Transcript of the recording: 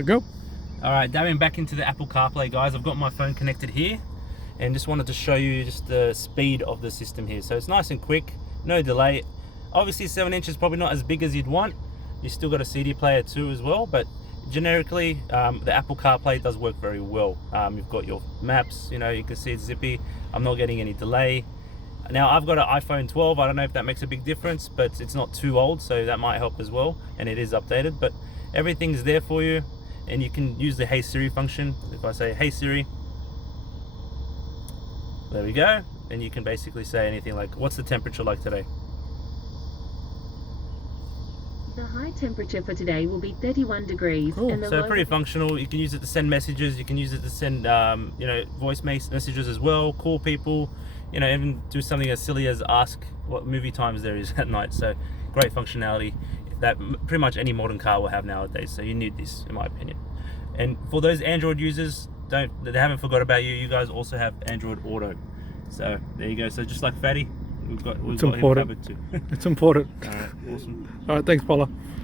Go. All right, diving back into the Apple CarPlay, guys. I've got my phone connected here and just wanted to show you just the speed of the system here. So it's nice and quick, no delay. Obviously 7 inches probably not as big as you'd want. You still got a CD player too as well, but generically the Apple CarPlay does work very well. You've got your maps, you know, you can see it's zippy. I'm not getting any delay. Now I've got an iPhone 12. I don't know if that makes a big difference, but it's not too old, so that might help as well, and it is updated. But everything's there for you, and you can use the Hey Siri function. If I say Hey Siri, there we go, and you can basically say anything like, what's the temperature like today? The high temperature for today will be 31 degrees. Cool. And the So pretty functional. You can use it to send messages. You can use it to send, you know, voice messages as well. Call people. You know, even do something as silly as ask what movie times there is at night. So great functionality that pretty much any modern car will have nowadays. So you need this, in my opinion. And for those Android users, they haven't forgot about you. You guys also have Android Auto. So there you go. So just like Fatty, we've got him covered too. It's important. All right, awesome. All right, thanks, Paula.